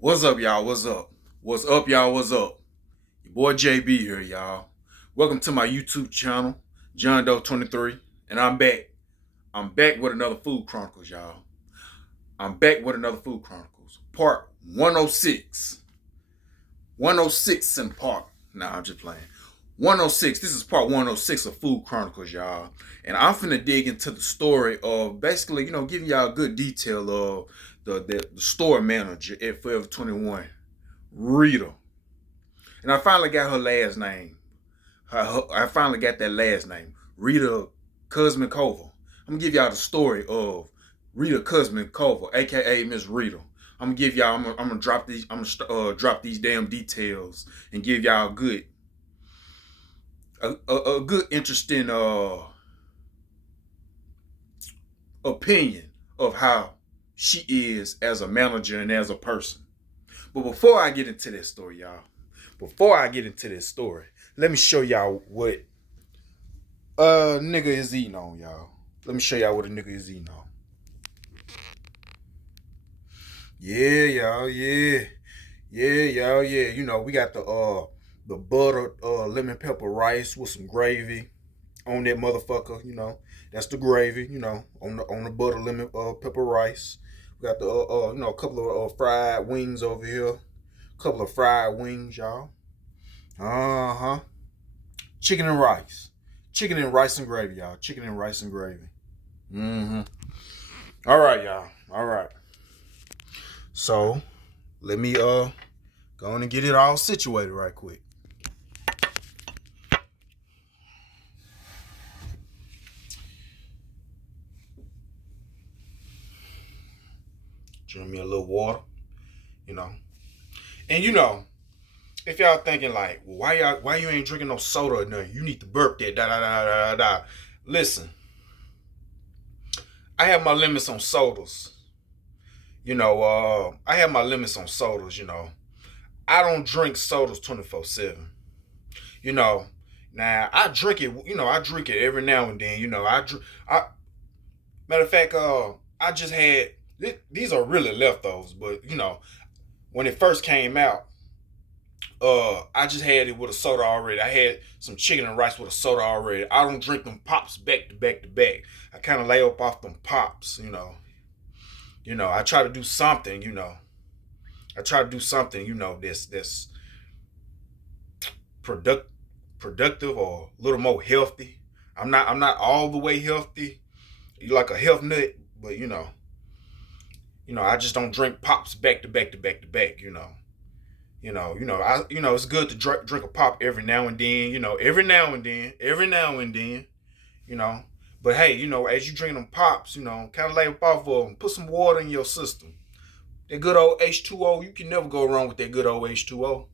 What's up, y'all? What's up? What's up, y'all? What's up? Your boy JB here, y'all. Welcome to my YouTube channel, John Doe 23, and I'm back. I'm back with another Food Chronicles, y'all. I'm back with another Food Chronicles, part 106. 106 in part. Nah, I'm just playing. 106. This is part 106 of Food Chronicles, y'all. And I'm finna dig into the story of basically, giving y'all a good detail of the store manager at Forever 21, Rita. And I finally got her last name. I finally got that last name, Rita Kuzminkova. I'm gonna give y'all the story of Rita Kuzminkova, aka Ms.Rita. I'm gonna drop these. Drop these damn details and give y'all a good, interesting opinion of how she is as a manager and as a person. But before I get into this story, y'all, let me show y'all what a nigga is eating on, y'all. Let me show y'all what a nigga is eating on. Yeah, y'all, yeah. Yeah, y'all, yeah. We got the butter lemon pepper rice with some gravy on that motherfucker, That's the gravy, on the butter lemon pepper rice. We got the a couple of fried wings over here. Couple of fried wings, y'all. Uh-huh. Chicken and rice. Chicken and rice and gravy, y'all. Chicken and rice and gravy. Mm-hmm. All right, y'all. All right. So let me go on and get it all situated right quick. Drink me a little water, you know. And if y'all thinking like, well, why you ain't drinking no soda or nothing? You need to burp that da da da da da da. Listen, I have my limits on sodas. I have my limits on sodas, I don't drink sodas 24/7. You know, now I drink it, I drink it every now and then, I matter of fact, I just had these are really leftovers, but when it first came out, I just had it with a soda already. I had some chicken and rice with a soda already. I don't drink them pops back to back to back. I kind of lay up off them pops, I try to do something, I try to do something, that's productive or a little more healthy. I'm not all the way healthy. You like a health nut, but I just don't drink pops back to back to back to back, it's good to drink a pop every now and then, every now and then, you know. But hey, as you drink them pops, kind of lay off of them, put some water in your system. That good old H2O, you can never go wrong with that good old H2O.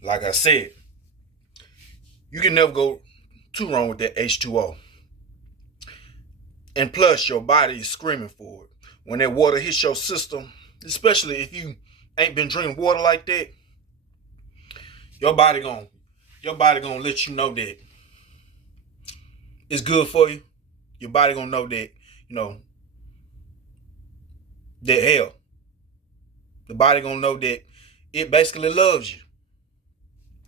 Like I said, you can never go too wrong with that H2O. And plus, your body is screaming for it. When that water hits your system, especially if you ain't been drinking water like that, your body gonna let you know that it's good for you. Your body gonna know that, that hell. The body gonna know that it basically loves you.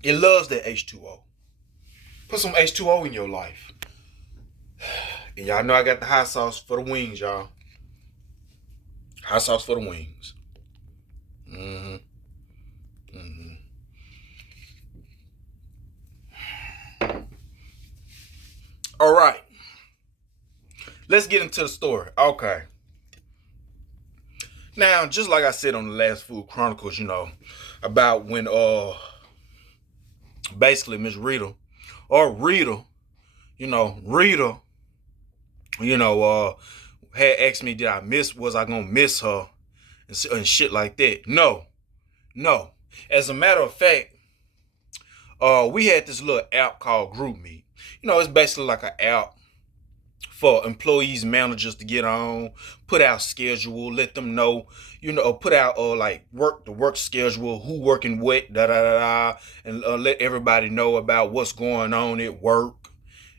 It loves that H2O. Put some H2O in your life. And y'all know I got the hot sauce for the wings, y'all. Hot sauce for the wings. Mm-hmm. Mm-hmm. All right. Let's get into the story. Okay. Now, just like I said on the last Food Chronicles, about when basically Miss Rita or Rita, Rita, had asked me, was I gonna miss her and shit like that. No. As a matter of fact, we had this little app called GroupMe. It's basically like an app for employees, managers to get on, put out schedule, let them know, put out like the work schedule, who working what, da da da da, and let everybody know about what's going on at work,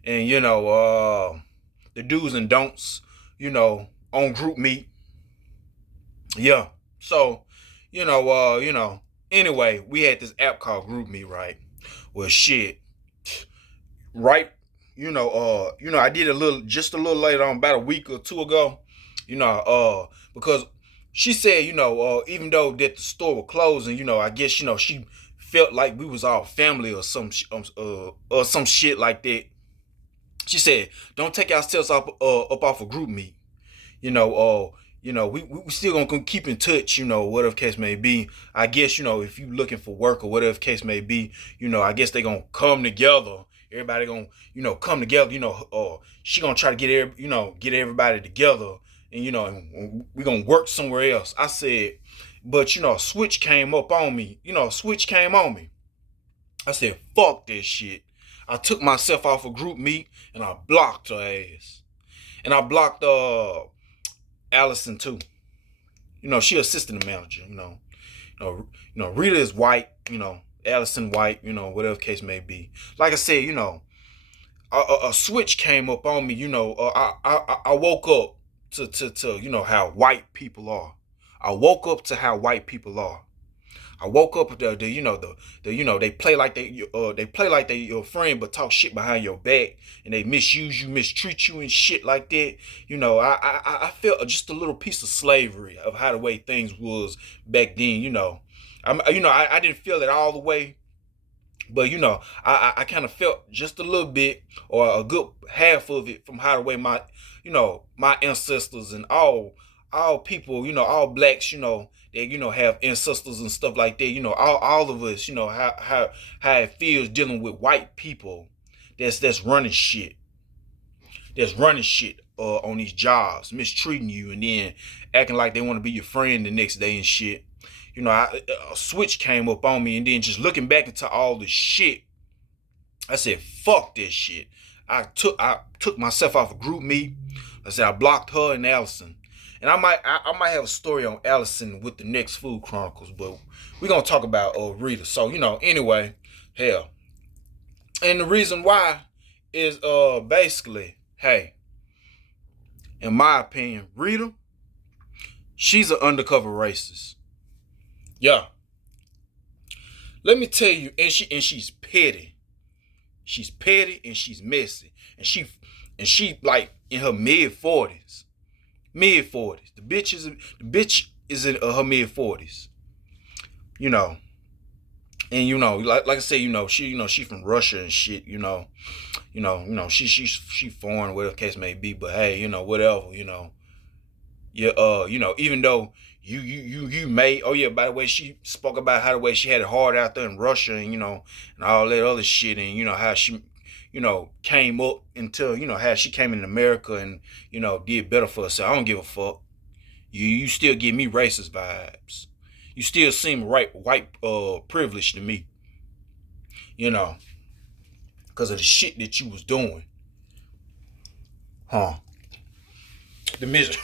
and the do's and don'ts, on group meet. Yeah. So, anyway, we had this app called Group Me, right? Well, shit, right? I did just a little later on, about a week or two ago, because she said, even though that the store was closing, I guess, she felt like we was all family or or some shit like that. She said, "Don't take ourselves up off a group meet." We still gonna keep in touch, whatever case may be. I guess, if you looking for work or whatever case may be, I guess they gonna come together. Everybody gonna, come together, she gonna try to get everybody together, and and we gonna work somewhere else. I said, but a switch came up on me. Switch came on me. I said, fuck this shit. I took myself off a group meet and I blocked her ass. And I blocked Allison too. She assistant manager. Rita is white. Allison white. Whatever case may be. Like I said, a switch came up on me. I woke up to how white people are. I woke up to how white people are. I woke up they play like they your friend but talk shit behind your back, and they misuse you, mistreat you and shit like that. I felt just a little piece of slavery of how the way things was back then. I didn't feel it all the way, but I kind of felt just a little bit or a good half of it from how the way my ancestors and all people, all blacks, that have ancestors and stuff like that. All of us, how it feels dealing with white people that's running shit. That's running shit on these jobs, mistreating you, and then acting like they want to be your friend the next day and shit. A switch came up on me, and then just looking back into all the shit, I said, "Fuck this shit." I took myself off a group meet. I said I blocked her and Allison, and I might have a story on Allison with the next Food Chronicles, but we're gonna talk about Rita. So anyway, hell, and the reason why is basically, hey, in my opinion, Rita, she's an undercover racist. Yeah. Let me tell you, and she's petty. She's petty and she's messy. And she like in her mid-40s. Mid-40s. The bitch is in her mid-40s. You know. And like I said, she from Russia and shit, she foreign, whatever the case may be, but hey, whatever, yeah, even though you may, oh yeah, by the way, she spoke about how the way she had it hard out there in Russia, and and all that other shit, and how she came up until how she came in America and did better for herself. I don't give a fuck. You still give me racist vibes. You still seem white privileged to me, because of the shit that you was doing, huh? The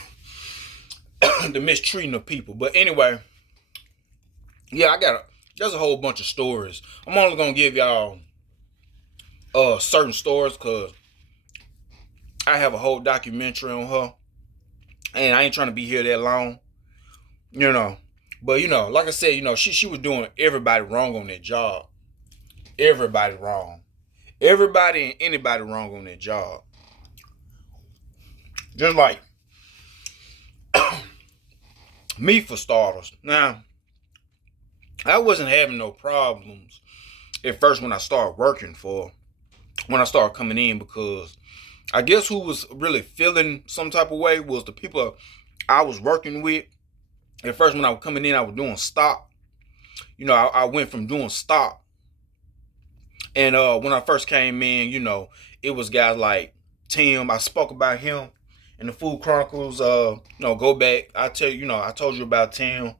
the mistreating of people. But anyway, yeah, there's a whole bunch of stories. I'm only gonna give y'all certain stories because I have a whole documentary on her, and I ain't trying to be here that long, But like I said, she was doing everybody wrong on that job. Everybody wrong. Everybody and anybody wrong on that job. Just like me, for starters. Now, I wasn't having no problems at first when I started when I started coming in, because I guess who was really feeling some type of way was the people I was working with. At first, when I was coming in, I was doing stock. I went from doing stock, and when I first came in, it was guys like Tim. I spoke about him in the Food Chronicles. Go back. I told you about Tim.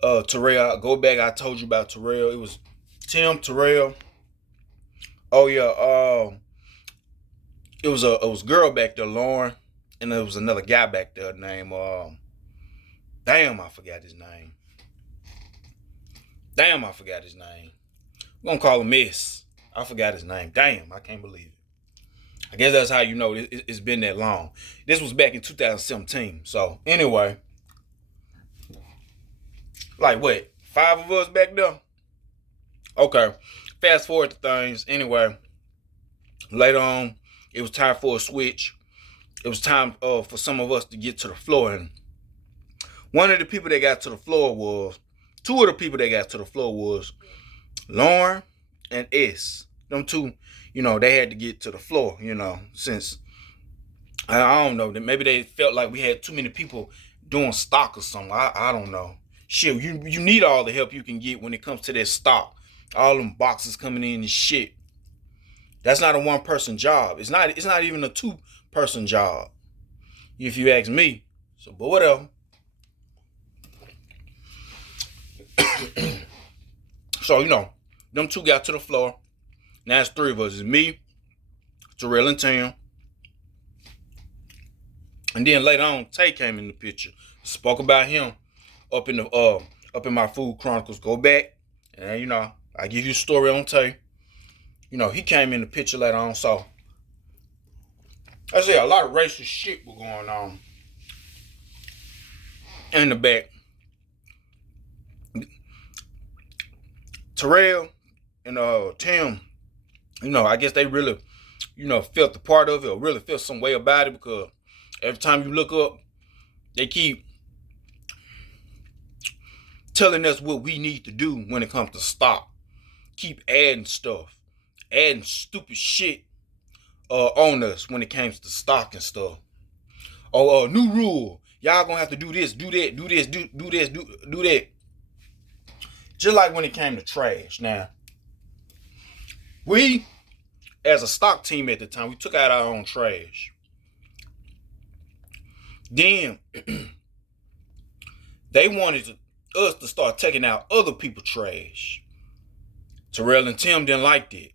Terrell. Go back. I told you about Terrell. It was Tim, Terrell. Oh yeah. it was a girl back there, Lauren, and there was another guy back there named damn, I forgot his name. Damn, I forgot his name. We're gonna call him S. I forgot his name. Damn, I can't believe it. I guess that's how you know it's been that long. This was back in 2017. So anyway, like what? 5 of us back there? Okay. Fast forward to things. Anyway, later on, it was time for a switch. It was time for some of us to get to the floor. And one of the people that got to the floor was, two of the people that got to the floor was Lauren and S. Them two, they had to get to the floor, since, I don't know, maybe they felt like we had too many people doing stock or something. I don't know. Shit, you need all the help you can get when it comes to that stock. All them boxes coming in and shit. That's not a one-person job. It's not even a two-person job, if you ask me. So, but whatever. So, them two got to the floor. Now it's 3 of us. It's me, Terrell, and Tim. And then later on, Tay came in the picture. Spoke about him up in my Food Chronicles. Go back, and I give you a story on Tay. He came in the picture later on. So I say a lot of racist shit was going on in the back. Terrell and Tim, I guess they really, felt the part of it, or really felt some way about it, because every time you look up, they keep telling us what we need to do when it comes to stock. Keep adding stuff, adding stupid shit on us when it comes to stock and stuff. Oh, new rule. Y'all gonna have to do this, do that, do this, do this, do that. Just like when it came to trash. Now, we, as a stock team at the time, we took out our own trash. Then, they wanted us to start taking out other people's trash. Terrell and Tim didn't like that.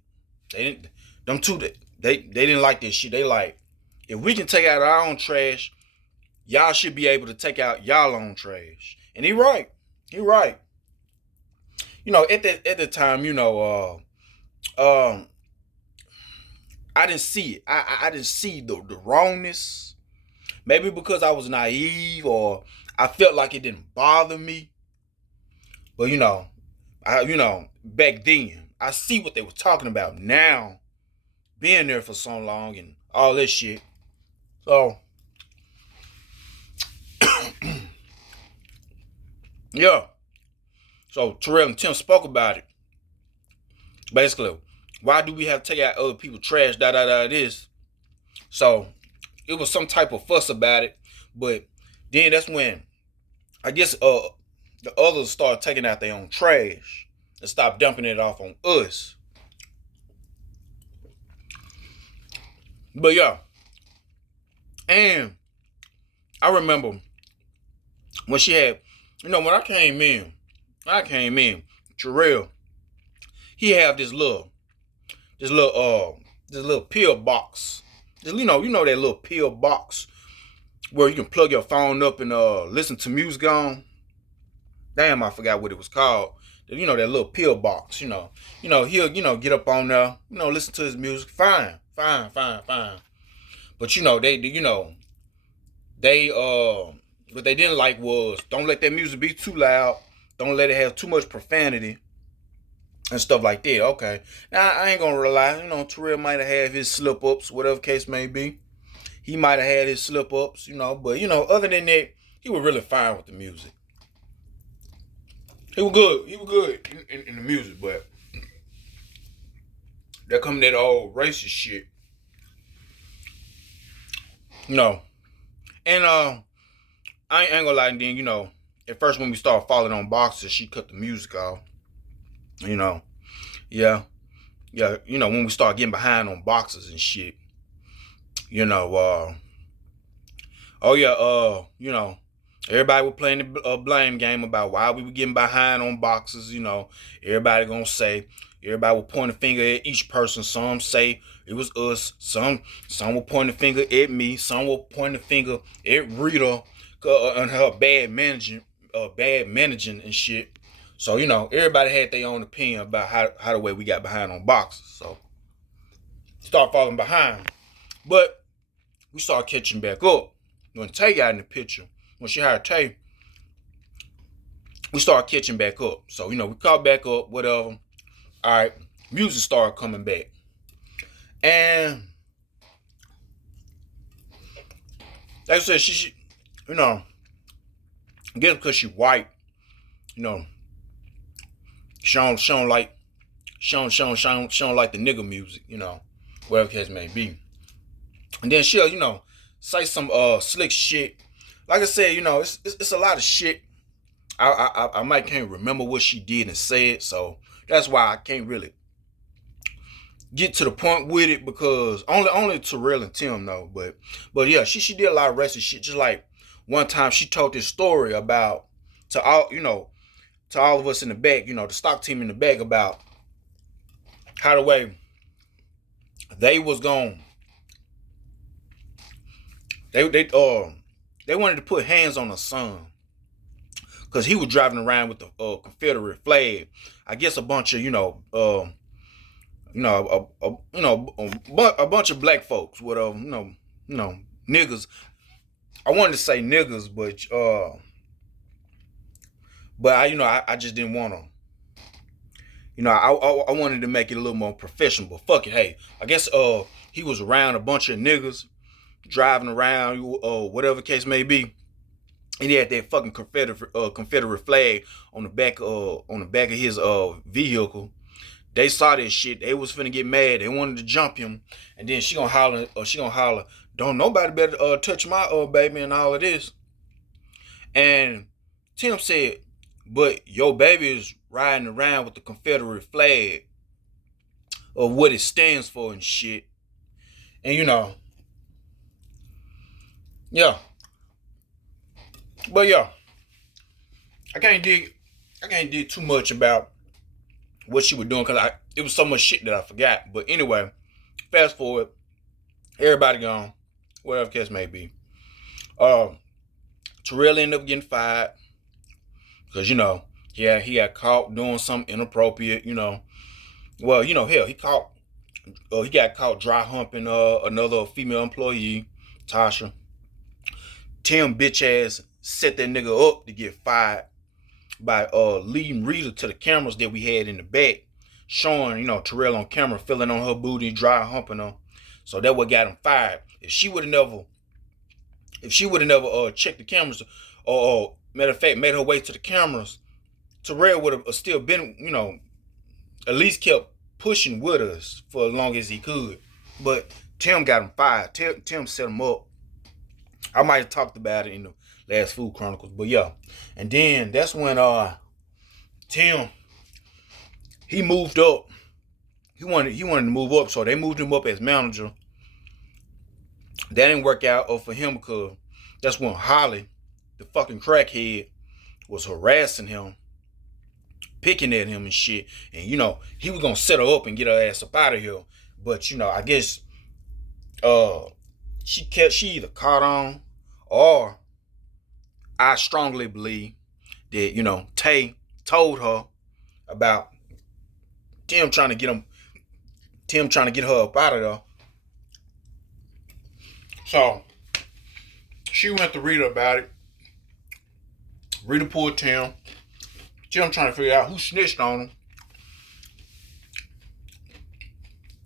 They didn't like that shit. They like, if we can take out our own trash, y'all should be able to take out y'all own trash. And he right. At the time, I didn't see it. I didn't see the wrongness. Maybe because I was naive, or I felt like it didn't bother me. But back then, I see what they were talking about now, being there for so long and all this shit. So yeah. So Terrell and Tim spoke about it. Basically, why do we have to take out other people's trash? This. So it was some type of fuss about it. But then that's when I guess the others started taking out their own trash and stopped dumping it off on us. But yeah. And I remember when she had, when I came in, Terrell, he had this little pill box. You know that little pill box where you can plug your phone up and listen to music on. Damn, I forgot what it was called. That little pill box. He'll get up on there, listen to his music. Fine. But they what they didn't like was, don't let that music be too loud. Don't let it have too much profanity and stuff like that. Okay. Now, I ain't going to rely. Terrell might have had his slip-ups, whatever case may be. He might have had his slip-ups, but, other than that, he was really fine with the music. He was good. He was good in the music, but there come that old racist shit. And I ain't gonna lie, and then, at first when we started falling on boxes, she cut the music off. Yeah. When we start getting behind on boxes and shit. Everybody was playing the blame game about why we were getting behind on boxes. Everybody gonna say. Everybody will point a finger at each person. Some say it was us. Some will point a finger at me. Some will point a finger at Rita and her bad managing and shit. So everybody had their own opinion about how the way we got behind on boxes. So start falling behind, but we started catching back up. When Tay got in the picture, when she hired Tay, we started catching back up. So we caught back up, whatever. All right, music started coming back, and like I said, she again because she white, she don't like the nigga music, whatever the case may be. And then she'll, say some slick shit. Like I said, it's a lot of shit. I might can't remember what she did and said, so that's why I can't really get to the point with it, because only Terrell and Tim know. But yeah, she did a lot of racist shit. Just like one time she told this story about to all of us in the back, the stock team in the back, about how the way they was going. They wanted to put hands on her son because he was driving around with the Confederate flag. I guess a bunch of a bunch of black folks with niggas. I wanted to say niggas, but I just didn't want to. I wanted to make it a little more professional. But fuck it, hey, I guess he was around a bunch of niggas driving around, whatever case may be, and he had that fucking Confederate flag on the back of his vehicle. They saw this shit. They was finna get mad. They wanted to jump him, and then she gonna holler, don't nobody better touch my baby and all of this. And Tim said, but your baby is riding around with the Confederate flag of what it stands for and shit. And yeah. But yeah, I can't dig too much about what she was doing because it was so much shit that I forgot. But anyway, fast forward, everybody gone, whatever case may be. Terrell ended up getting fired because he got caught doing something inappropriate. Well, hell, he got caught dry humping another female employee, Tasha. Tim bitch ass set that nigga up to get fired by leading Rita to the cameras that we had in the back, showing Terrell on camera feeling on her booty, dry humping her. So that what got him fired. If she would have never checked the cameras, or matter of fact made her way to the cameras, Terrell would have still been at least kept pushing with us for as long as he could. But Tim got him fired. Tim set him up. I might have talked about it in the last Food Chronicles, but yeah. And then that's when Tim, he moved up. He wanted to move up, so they moved him up as manager. That didn't work out for him because that's when Holly, the fucking crackhead, was harassing him, picking at him and shit. And he was gonna set her up and get her ass up out of here. But I guess she either caught on, or I strongly believe that Tay told her about Tim trying to get her up out of there. So she went to Rita about it. Rita pulled Tim. Tim trying to figure out who snitched on him.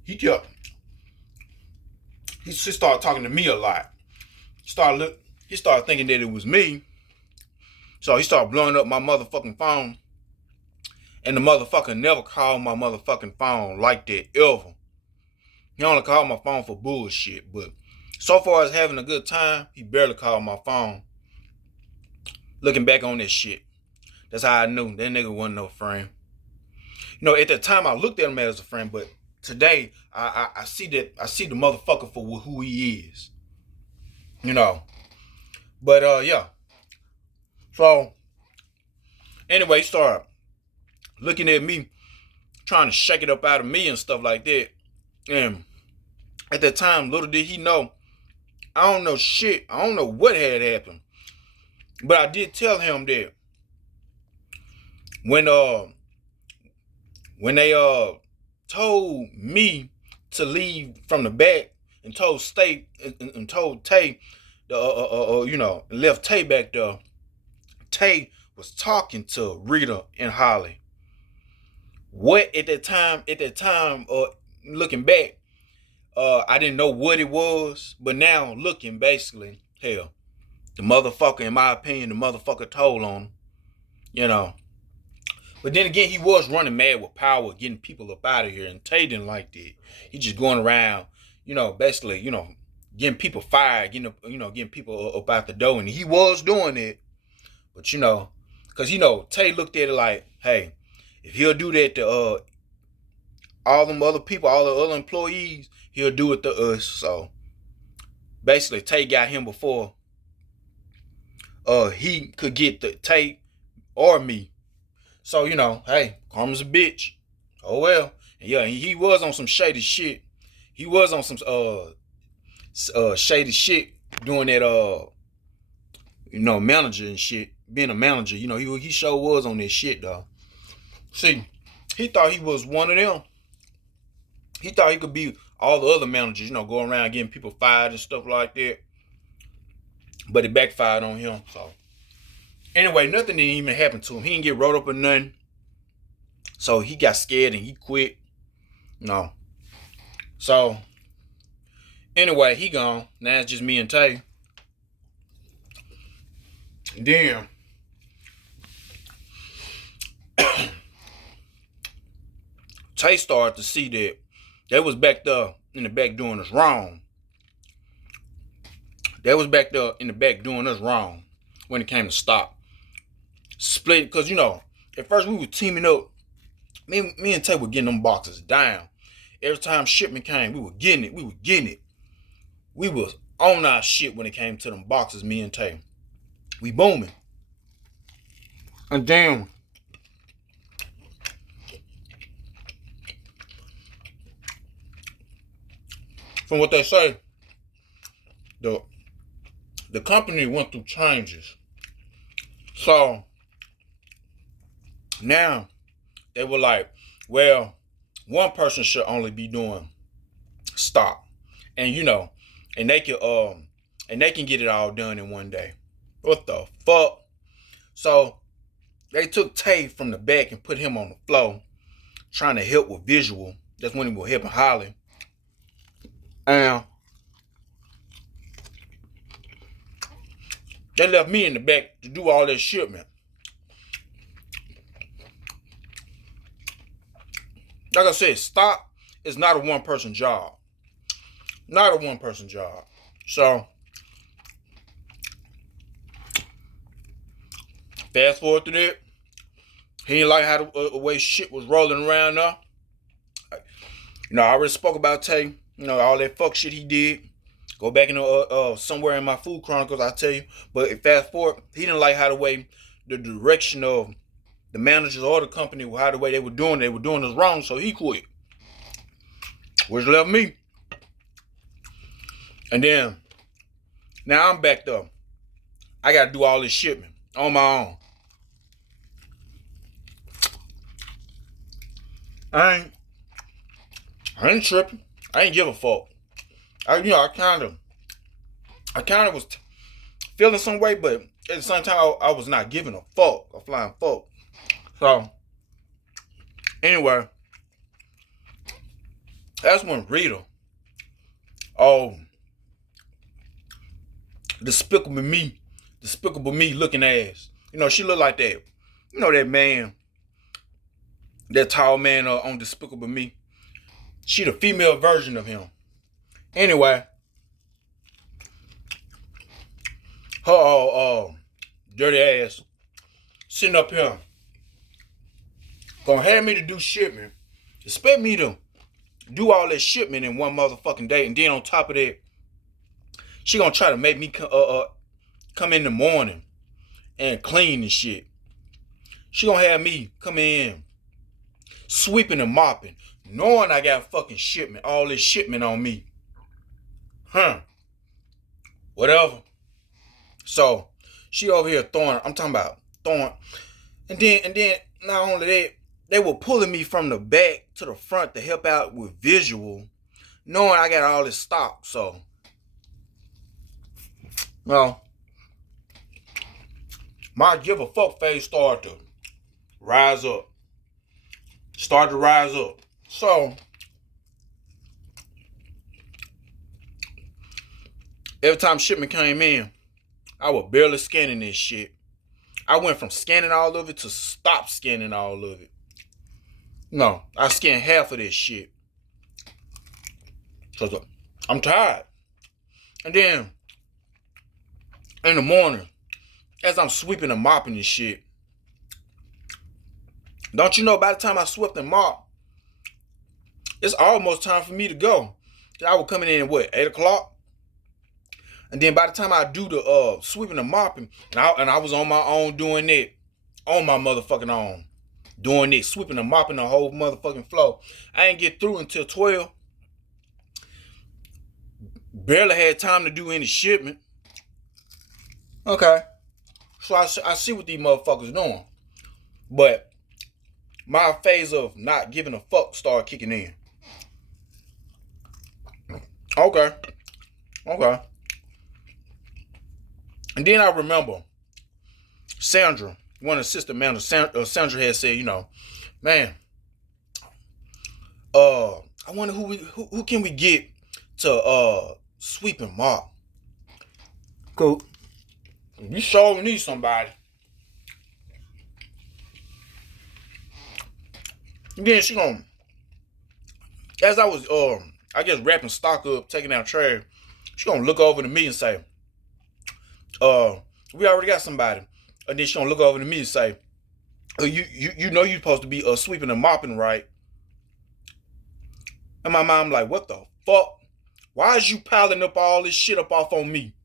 He started talking to me a lot. He started thinking that it was me. So he started blowing up my motherfucking phone. And the motherfucker never called my motherfucking phone like that, ever. He only called my phone for bullshit. But so far as having a good time, he barely called my phone. Looking back on this shit, that's how I knew that nigga wasn't no friend. At the time I looked at him as a friend, but today I see the motherfucker for who he is. But yeah. So anyway, he started looking at me, trying to shake it up out of me and stuff like that. And at that time, little did he know, I don't know shit. I don't know what had happened. But I did tell him that when they told me to leave from the back and told told Tay left Tay back there, Tay was talking to Rita and Holly. What at that time, looking back, I didn't know what it was, but now looking, basically, hell, the motherfucker, in my opinion, the motherfucker told on him, But then again, he was running mad with power, getting people up out of here, and Tay didn't like that. He just going around, basically, getting people fired, getting people up out the door, and he was doing it. But because Tay looked at it like, hey, if he'll do that to all them other people, all the other employees, he'll do it to us. So basically, Tay got him before he could get the Tay or me. So, hey, karma's a bitch. Oh well. And yeah, he was on some shady shit. He was on some shady shit doing that manager and shit. Being a manager, he sure was on that shit though. See, he thought he was one of them. He thought he could be all the other managers, going around getting people fired and stuff like that. But it backfired on him. So anyway, nothing didn't even happen to him. He didn't get wrote up or nothing. So he got scared and he quit. No. So anyway, he gone. Now it's just me and Tay. Then Tay started to see that they was back there in the back doing us wrong. They was back there in the back doing us wrong when it came to stop. Split, because at first we were teaming up. Me and Tay were getting them boxes down. Every time shipment came, we were getting it. We was on our shit when it came to them boxes, me and Tay. We booming. And damn. From what they say, the company went through changes. So now they were like, well, one person should only be doing stock. And and they can get it all done in one day. What the fuck? So they took Tay from the back and put him on the floor, trying to help with visual. That's when he was helping Holly. And they left me in the back to do all that shipment. Like I said, stock is not a one-person job. Not a one-person job. So fast forward to that. He didn't like how the way shit was rolling around there. I already spoke about Tay. All that fuck shit he did. Go back into somewhere in my food chronicles, I'll tell you. But fast forward, he didn't like how the direction of the managers or the company, how the way they were doing this wrong, so he quit. Which left me. And then, now I'm back there. I gotta do all this shipment on my own. I ain't tripping. I ain't give a fuck. I kind of was feeling some way, but at the same time, I was not giving a fuck, a flying fuck. So, anyway, that's when Rita, despicable me looking ass. She looked like that. That man, that tall man on Despicable Me. She the female version of him. Anyway, her dirty ass sitting up here gonna have me to do shipment. Expect me to do all that shipment in one motherfucking day, and then on top of that, she gonna try to make me come in the morning and clean and shit. She gonna have me come in sweeping and mopping, knowing I got fucking shipment, all this shipment on me. Whatever. So she over here throwing, I'm talking about throwing, and then not only that, they were pulling me from the back to the front to help out with visual, knowing I got all this stock. So, well, my give a fuck face started to rise up. So, every time shipment came in, I was barely scanning this shit. I went from scanning all of it to stop scanning all of it. No, I scanned half of this shit. So I'm tired. And then in the morning, as I'm sweeping and mopping this shit, don't you know by the time I swept and mopped, it's almost time for me to go. I was coming in at what, 8 o'clock? And then by the time I do the sweeping and mopping, and I was on my own doing it, on my motherfucking own, doing it, sweeping and mopping the whole motherfucking floor. I ain't get through until 12. Barely had time to do any shipment. Okay. So I see what these motherfuckers doing. But my phase of not giving a fuck started kicking in. Okay. And then I remember Sandra, one of the assistant managers, Sandra had said, man, I wonder who can we get to sweep and mop. Cool. You sure need somebody. And then she gonna, as I was I guess wrapping stock up, taking out trash, she gonna look over to me and say, we already got somebody. And then she gonna look over to me and say, you know you're supposed to be sweeping and mopping, right? And my mom like, what the fuck? Why is you piling up all this shit up off on me?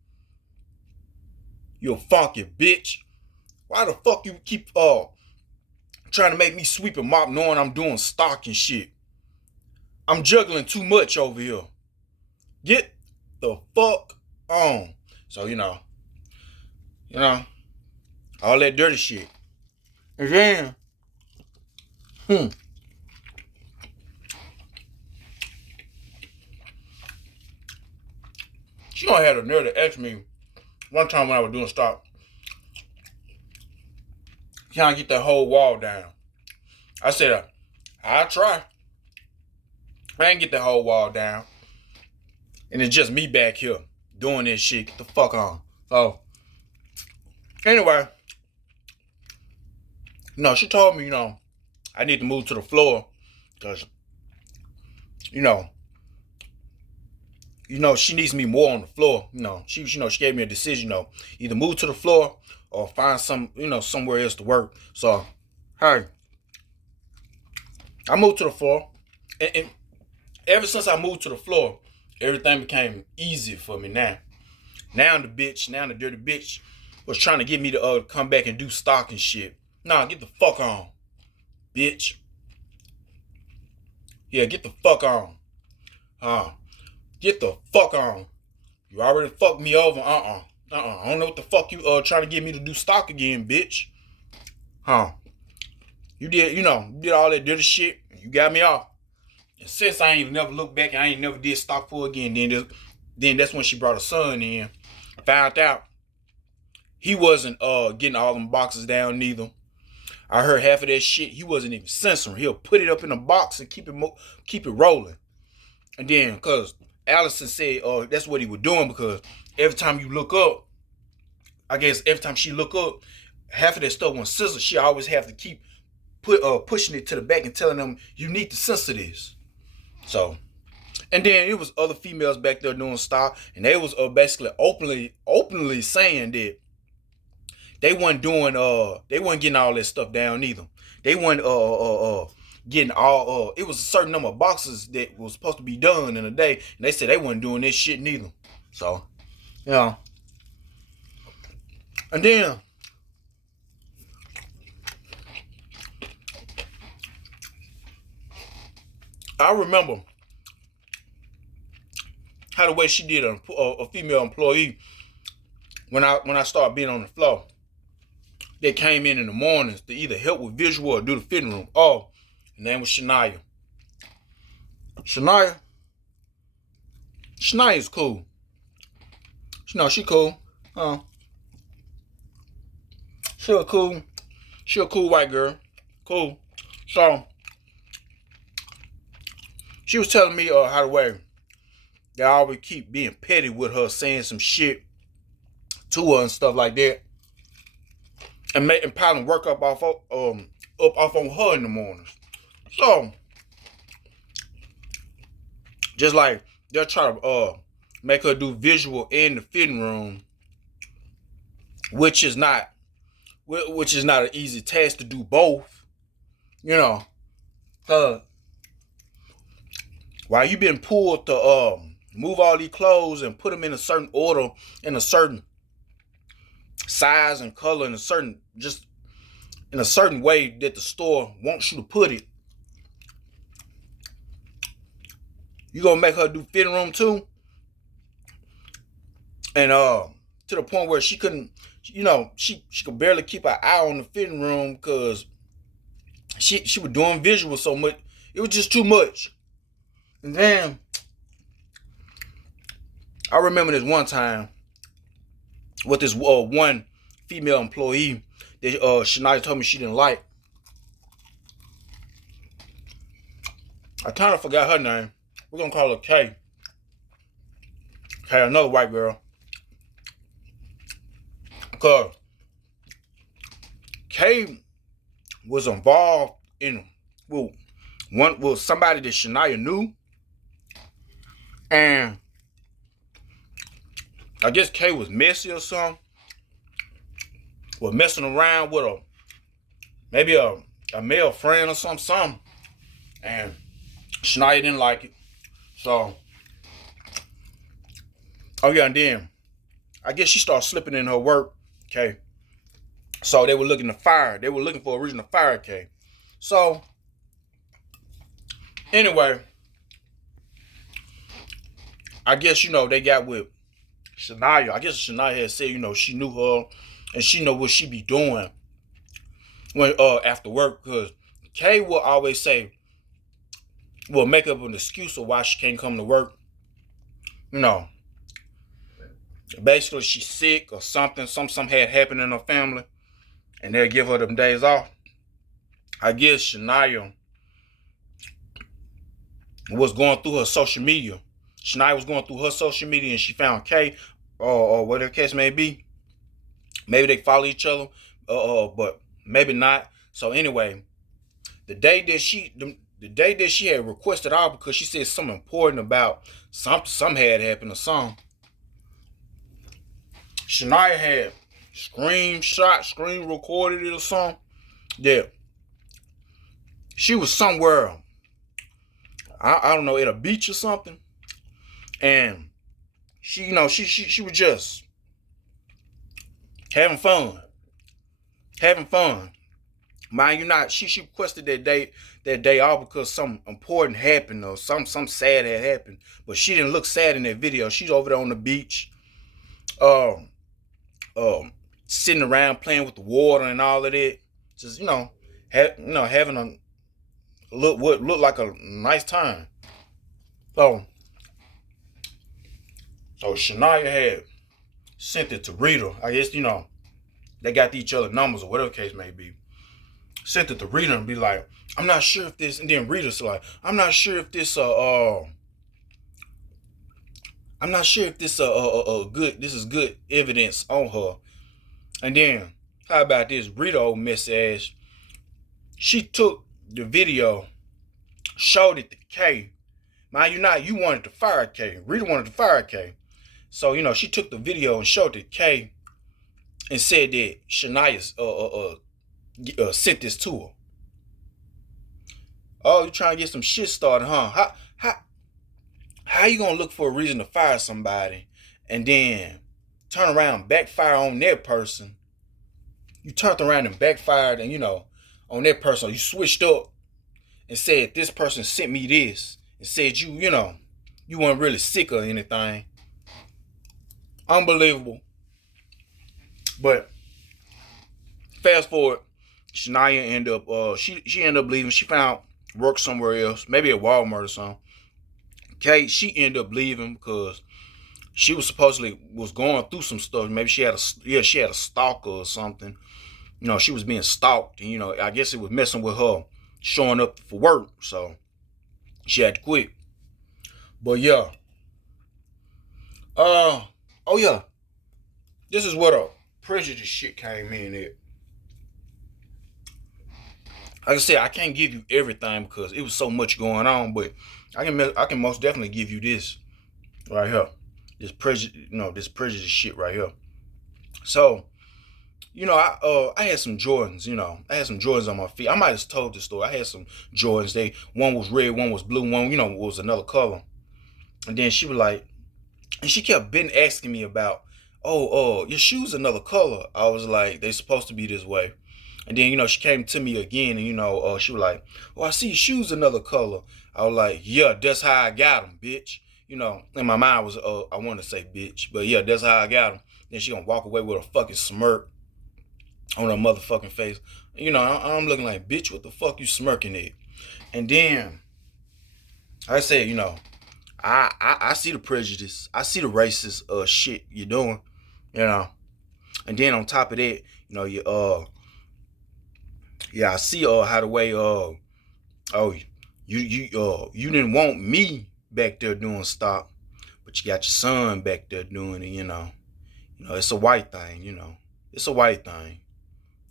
You a funky bitch. Why the fuck you keep trying to make me sweep and mop knowing I'm doing stock and shit? I'm juggling too much over here. Get the fuck on. So, all that dirty shit. And then, she gonna have the nerve to ask me one time when I was doing stock, can I get that whole wall down? I said, I'll try. I ain't get that whole wall down. And it's just me back here doing this shit. Get the fuck on. So, anyway, she told me, I need to move to the floor because, she needs me more on the floor. She gave me a decision, either move to the floor or find somewhere else to work. So, hey, I moved to the floor, and ever since I moved to the floor, everything became easy for me now. Now the dirty bitch was trying to get me to come back and do stock and shit. Nah, get the fuck on, bitch. Yeah, get the fuck on. Get the fuck on. You already fucked me over. I don't know what the fuck you trying to get me to do stock again, bitch. You did all that dirty shit. You got me off. And since I ain't never looked back and I ain't never did stock for again, then that's when she brought her son in. I found out he wasn't getting all them boxes down neither. I heard half of that shit. He wasn't even censoring. He'll put it up in a box and keep it rolling. And then, cause Allison said, that's what he was doing because every time you look up, I guess every time she look up, half of that stuff was censored. She always have to keep pushing it to the back and telling them you need to censor this. So, and then it was other females back there doing stock, and they was basically openly saying that they wasn't getting all that stuff down either. They weren't getting all it was a certain number of boxes that was supposed to be done in a day, and they said they wasn't doing this shit neither. So, and then I remember how the way she did a female employee when I started being on the floor. They came in the mornings to either help with visual or do the fitting room. Oh, her name was Shania. Shania is cool. She cool. She a cool white girl. Cool. So she was telling me how the way they always keep being petty with her, saying some shit to her and stuff like that, and piling work up off on her in the mornings. So just like they'll try to make her do visual in the fitting room, which is not an easy task to do both. While you been pulled to move all these clothes and put them in a certain order, in a certain size and color, in a certain way that the store wants you to put it, you gonna make her do fitting room too? And to the point where she couldn't, she could barely keep her eye on the fitting room because she was doing visual so much. It was just too much. And then I remember this one time with this one female employee that Shania told me she didn't like. I kind of forgot her name. We're gonna call her Kay. Kay, another white girl. Because Kay was involved in with somebody that Shania knew. And I guess Kay was messy or something. Was messing around with maybe a male friend or something. And Shania didn't like it. So, and then I guess she started slipping in her work, okay? So they were looking to fire. They were looking for a reason to fire Kay. So, anyway, I guess, they got with Shania. I guess Shania had said, she knew her and she know what she be doing when after work, because Kay will always say, will make up an excuse of why she can't come to work. Basically she's sick or something. Something had happened in her family, and they'll give her them days off. I guess Shania was going through her social media. Shania was going through her social media and she found Kay, or whatever the case may be. Maybe they follow each other, but maybe not. So anyway, the day that she had requested off because she said something important about something had happened or something, Shania had screen recorded it or something. Yeah, she was somewhere, I don't know, at a beach or something, and she was just having fun. Mind you not, she requested that day off because something important happened or something sad had happened. But she didn't look sad in that video. She's over there on the beach, sitting around playing with the water and all of that. Just having a what looked like a nice time. So Shania had sent it to Rita. I guess they got each other numbers or whatever the case may be. Sent it to Rita and be like, I'm not sure if this, and then Rita's like, I'm not sure if this this is good evidence on her. And then how about this? Rita, old mess ass, she took the video, showed it to Kay. Mind you not, you wanted to fire Kay. Rita wanted to fire Kay. So she took the video and showed it to Kay and said that Shania sent this to her. Oh, you trying to get some shit started, huh? How you gonna look for a reason to fire somebody and then turn around and backfire on that person? You turned around and backfired and on that person. You switched up and said this person sent me this and said you know, you weren't really sick or anything. Unbelievable. But fast forward, Shania ended up she ended up leaving. She found work somewhere else, maybe at Walmart or something. Okay, she ended up leaving because she was supposedly was going through some stuff. Maybe she had a stalker or something. You know, she was being stalked, and you know, I guess it was messing with her showing up for work, so she had to quit. But yeah, oh yeah, this is what a prejudice shit came in at. Like I said, I can't give you everything because it was so much going on, but I can most definitely give you this right here. This prejudice shit right here. So, you know, I had some Jordans, you know. I had some Jordans on my feet. I might have told this story. I had some Jordans. One was red, one was blue, one, you know, was another color. And then she was like, and she kept been asking me about, your shoes another color. I was like, they supposed to be this way. And then, you know, she came to me again and, you know, she was like, I see your shoes another color. I was like, yeah, that's how I got them, bitch. You know, in my mind was, I want to say bitch, but yeah, that's how I got them. Then she gonna walk away with a fucking smirk on her motherfucking face. You know, I'm looking like, bitch, what the fuck you smirking at? And then I said, you know, I see the prejudice. I see the racist shit you're doing, you know. And then on top of that, you know, I see how the way you didn't want me back there doing stock, but you got your son back there doing it, you know. You know, it's a white thing, you know. It's a white thing.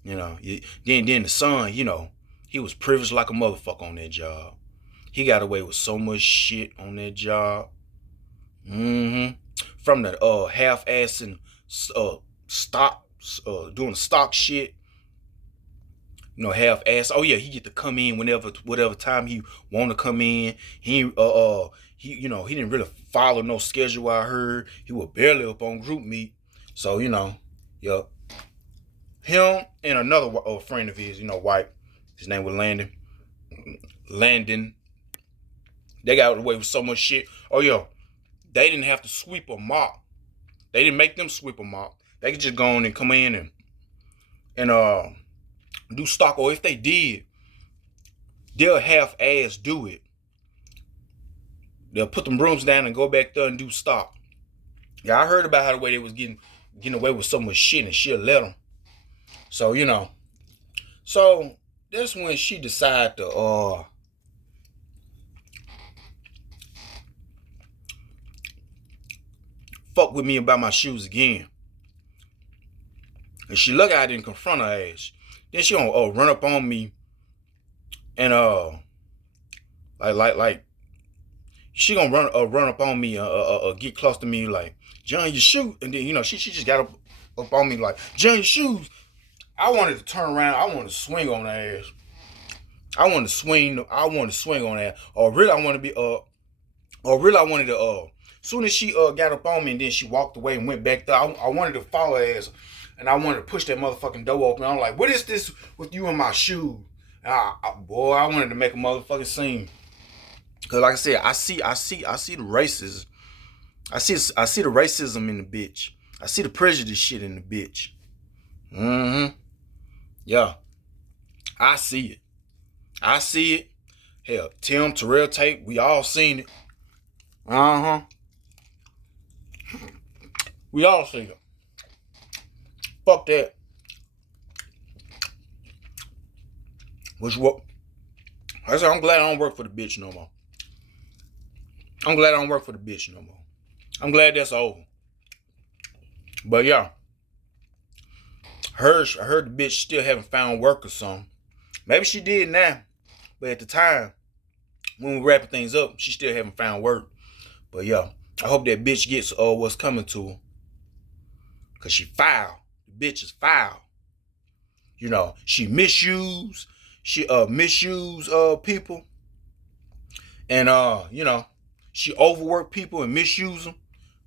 You know, then the son, you know, he was privileged like a motherfucker on that job. He got away with so much shit on that job. From the half-assing stock, doing stock shit. You know, half-ass. Oh yeah, he get to come in whatever time he want to come in. He you know, he didn't really follow no schedule. I heard he was barely up on group meet. So you know, yeah. Him and another friend of his, you know, white. His name was Landon. They got away with so much shit. Oh, yo, they didn't have to sweep a mop. They didn't make them sweep a mop. They could just go on and come in and do stock. Or if they did, they'll half-ass do it. They'll put them brooms down and go back there and do stock. Yeah, I heard about how the way they was getting away with so much shit, and she'll let them. So, you know. So, that's when she decided to, fuck with me about my shoes again. And she look at it and confront her ass. Then she gonna run up on me and like she gonna run up on me get close to me like, John, your shoe. And then, you know, she just got up on me like, John, your shoes. I wanted to turn around. I wanted to swing on her ass. I wanted to swing on that. Or really I wanted to soon as she got up on me and then she walked away and went back there, I wanted to follow her ass and I wanted to push that motherfucking door open. I'm like, what is this with you and my shoes? Boy, I wanted to make a motherfucking scene. Cause like I said, I see the racism. I see the racism in the bitch. I see the prejudice shit in the bitch. Yeah. I see it. Hell, Tim, Terrell Tate, we all seen it. We all seen it. Fuck that. Which what? I said, I'm glad I don't work for the bitch no more. I'm glad that's over. But yeah. I heard the bitch still haven't found work or something. Maybe she did now. But at the time, when we wrapping things up, she still haven't found work. But yeah, I hope that bitch gets what's coming to her. Cause she foul. The bitch is foul. You know, she misuse people. And you know, she overwork people and misuse them.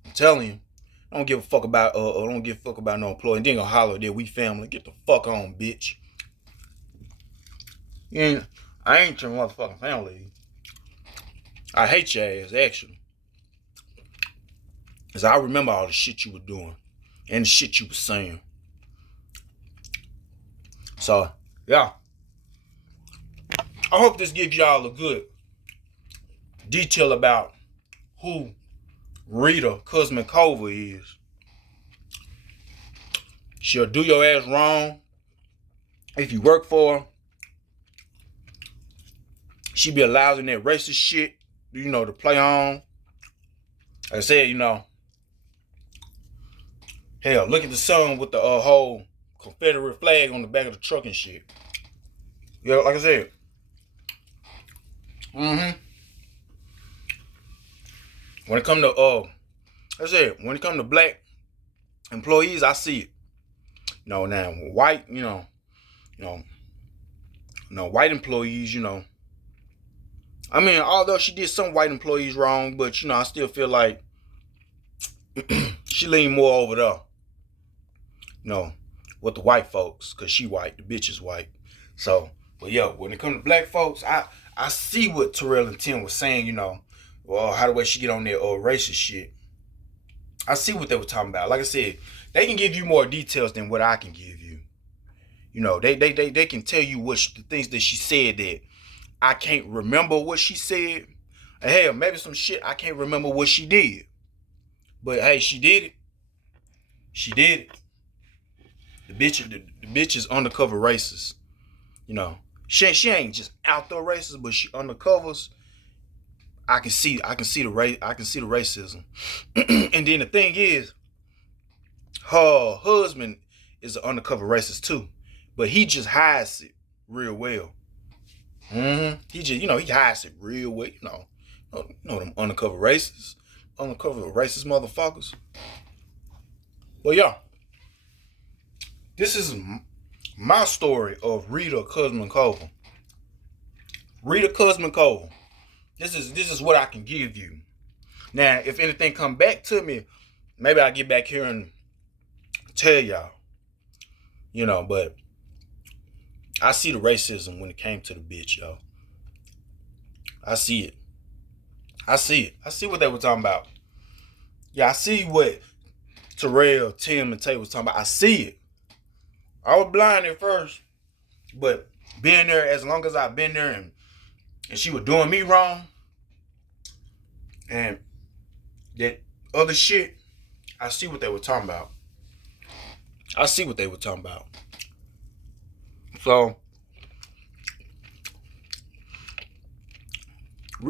I'm telling you. I don't give a fuck about no employee. And then gonna holler that we family. Get the fuck on, bitch. And I ain't your motherfucking family. I hate your ass, actually. Because I remember all the shit you were doing and the shit you were saying. So, yeah. I hope this gives y'all a good detail about who Rita Kuzmakova is. She'll do your ass wrong if you work for her. She be allowing that racist shit, to play on. Like I said, hell, look at the son with the whole Confederate flag on the back of the truck and shit. Yeah, like I said. When it come to when it come to black employees, I see it. Now white, white employees, I mean, although she did some white employees wrong, but I still feel like she leaned more over there, with the white folks, cause she white, the bitch is white. So, but yeah, when it comes to black folks, I see what Terrell and Tim was saying, well, how the way she get on their racist shit. I see what they were talking about. Like I said, they can give you more details than what I can give you. They can tell you the things that she said that I can't remember what she said. And hell, maybe some shit I can't remember what she did. But hey, she did it. She did it. The bitch is undercover racist. She ain't just out there racist, but she undercovers. I can see the racism. And then the thing is, her husband is an undercover racist too, but he just hides it real well. He just, he hides it real well. Them undercover racist motherfuckers. Well, yeah, this is my story of Rita Kuzmakova. Rita Kuzmakova. This is what I can give you. Now, if anything come back to me, maybe I'll get back here and tell y'all. But I see the racism when it came to the bitch, y'all. I see it. I see what they were talking about. Yeah, I see what Terrell, Tim, and Tay was talking about. I see it. I was blind at first, but being there as long as I've been there and she was doing me wrong and that other shit, I see what they were talking about. So,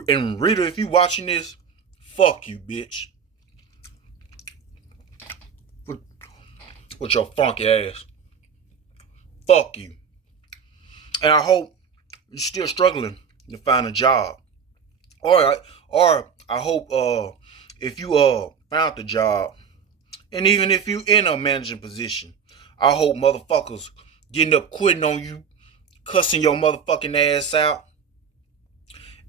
and Rita, if you watching this, fuck you, bitch. With your funky ass. Fuck you. And I hope you're still struggling to find a job. Or I hope if you found the job, and even if you in a managing position, I hope motherfuckers getting up quitting on you, cussing your motherfucking ass out.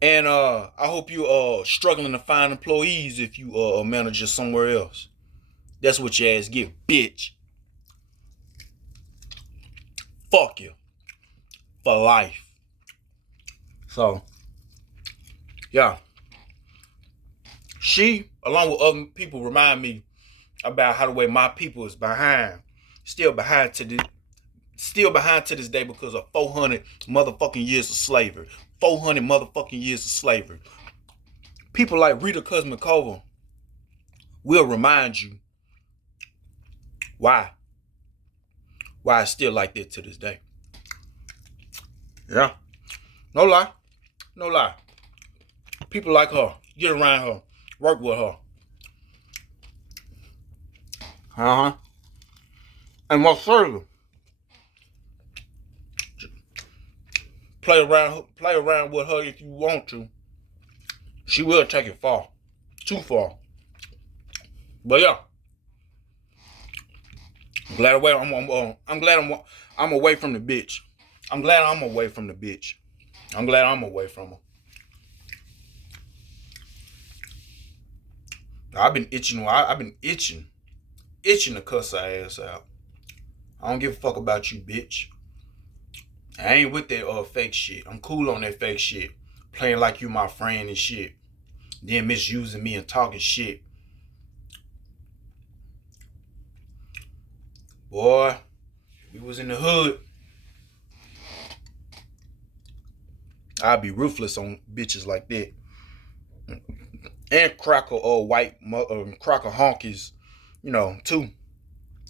And I hope you struggling to find employees if you a manager somewhere else. That's what your ass get, bitch. Fuck you. For life. So, yeah. She, along with other people, remind me about how the way my people is still behind to this day because of 400 motherfucking years of slavery. 400 motherfucking years of slavery. People like Rita Kuzmakova will remind you why it's still like that to this day. Yeah. No lie. People like her, get around her, work with her. And most certainly, play around with her if you want to. She will take it far, too far. But yeah, I'm glad I'm away from the bitch. I'm glad I'm away from the bitch. I'm glad I'm away from her. I've been itching to cuss her ass out. I don't give a fuck about you, bitch. I ain't with that fake shit. I'm cool on that fake shit. Playing like you my friend and shit. Then misusing me and talking shit. Boy, we was in the hood. I'd be ruthless on bitches like that. And cracker cracker honkies, too.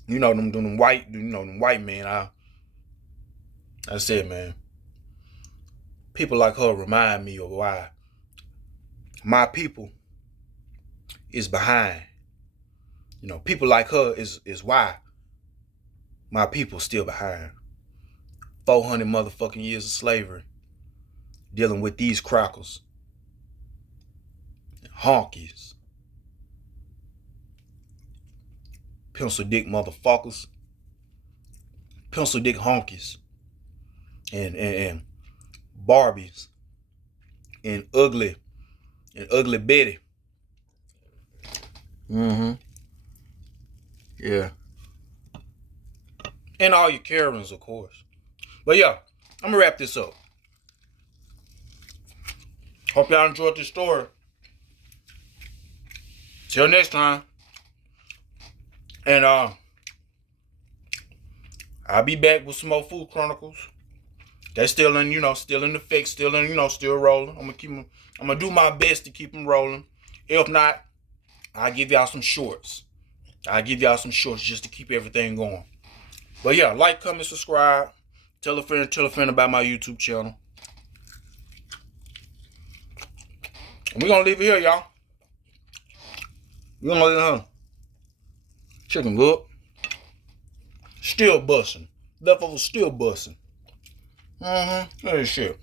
Them white, them white men. I said, man, people like her remind me of why my people is behind. People like her is why my people still behind. 400 motherfucking years of slavery. Dealing with these crackers. Honkies. Pencil dick motherfuckers. Pencil dick honkies. And Barbies. And ugly Betty. Yeah. And all your Karens, of course. But yeah, I'm gonna wrap this up. Hope y'all enjoyed this story. Till next time. And I'll be back with some more Food Chronicles. They still in, still in the fix, still rolling. I'm gonna do my best to keep them rolling. If not, I'll give y'all some shorts. Just to keep everything going. But yeah, like, comment, subscribe. Tell a friend about my YouTube channel. And we're gonna leave it here, y'all. We're gonna leave it here. Chicken good. Still busting. Leftovers still busting. Look at this shit.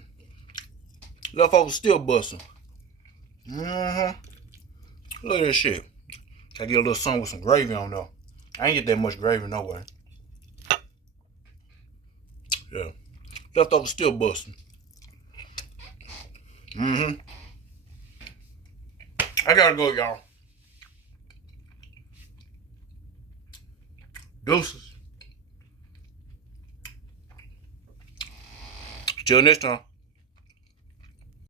Leftovers still busting. Look at this shit. I get a little something with some gravy on though. I ain't get that much gravy no way. Yeah. Leftovers still busting. I gotta go, y'all. Deuces. Till next time.